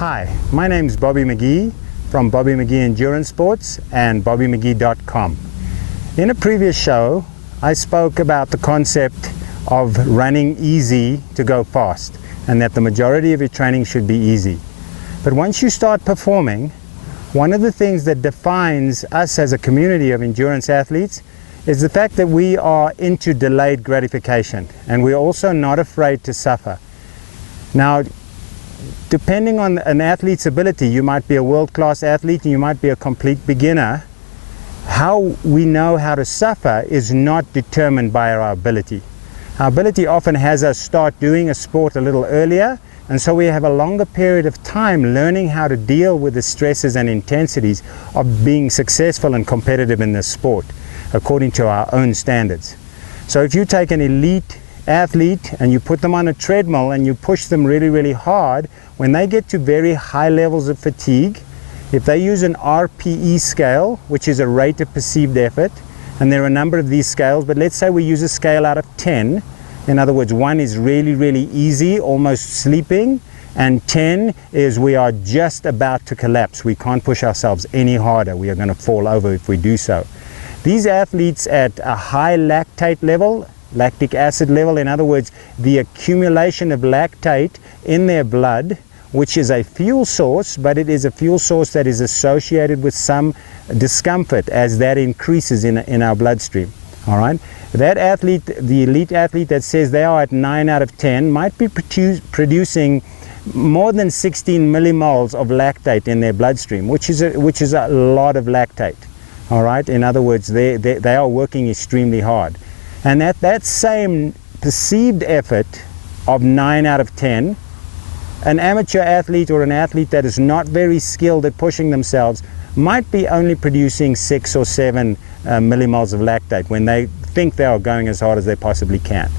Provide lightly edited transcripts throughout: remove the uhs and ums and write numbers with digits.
Hi, my name is Bobby McGee from Bobby McGee Endurance Sports and BobbyMcGee.com. In a previous show, I spoke about the concept of running easy to go fast, and that the majority of your training should be easy. But once you start performing, one of the things that defines us as a community of endurance athletes is the fact that we are into delayed gratification, and we're also not afraid to suffer. Now, depending on an athlete's ability, you might be a world-class athlete and you might be a complete beginner. How we know how to suffer is not determined by our ability. Our ability often has us start doing a sport a little earlier, and so we have a longer period of time learning how to deal with the stresses and intensities of being successful and competitive in this sport according to our own standards. So if you take an elite athlete and you put them on a treadmill and you push them really hard, when they get to very high levels of fatigue, if they use an RPE scale, which is a rate of perceived effort, and there are a number of these scales, but let's say we use a scale out of 10. In other words, 1 is really easy, almost sleeping, and 10 is we are just about to collapse. We can't push ourselves any harder. We are going to fall over if we do so. These athletes at a high lactate level, lactic acid level, in other words, the accumulation of lactate in their blood, which is a fuel source, but it is a fuel source that is associated with some discomfort as that increases in our bloodstream. All right, that athlete, the elite athlete that says they are at 9 out of 10, might be producing more than 16 millimoles of lactate in their bloodstream, which is a lot of lactate. All right, in other words, they are working extremely hard. And at that same perceived effort of 9 out of 10, an amateur athlete or an athlete that is not very skilled at pushing themselves might be only producing 6 or 7 millimoles of lactate when they think they are going as hard as they possibly can.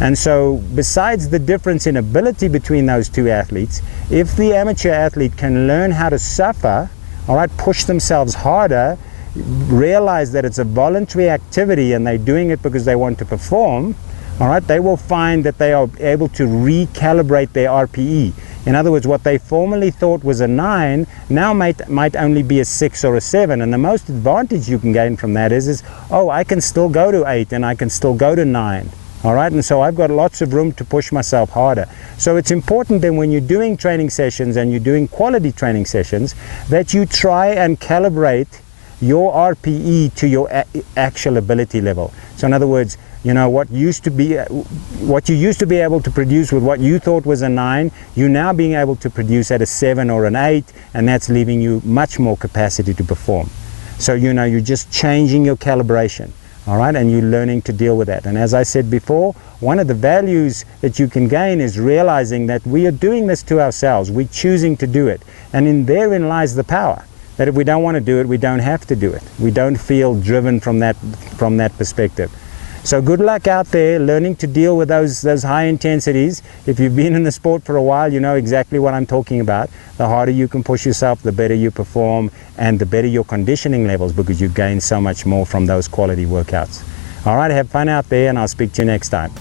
And so besides the difference in ability between those two athletes, if the amateur athlete can learn how to suffer, all right, push themselves harder, realize that it's a voluntary activity and they're doing it because they want to perform, all right, they will find that they are able to recalibrate their RPE. In other words, what they formerly thought was a 9 now might only be a 6 or a 7, and the most advantage you can gain from that is oh, I can still go to 8 and I can still go to 9. All right, and so I've got lots of room to push myself harder. So it's important then when you're doing training sessions and you're doing quality training sessions that you try and calibrate your RPE to your actual ability level. So in other words, you know, what you used to be able to produce with what you thought was a 9, you're now being able to produce at a 7 or an 8, and that's leaving you much more capacity to perform. So you know, you're just changing your calibration, all right, and you're learning to deal with that. And as I said before, one of the values that you can gain is realizing that we are doing this to ourselves. We're choosing to do it, and therein lies the power. That if we don't want to do it, we don't have to do it. We don't feel driven from that perspective. So good luck out there learning to deal with those high intensities. If you've been in the sport for a while, you know exactly what I'm talking about. The harder you can push yourself, the better you perform, and the better your conditioning levels, because you gain so much more from those quality workouts. All right, have fun out there, and I'll speak to you next time.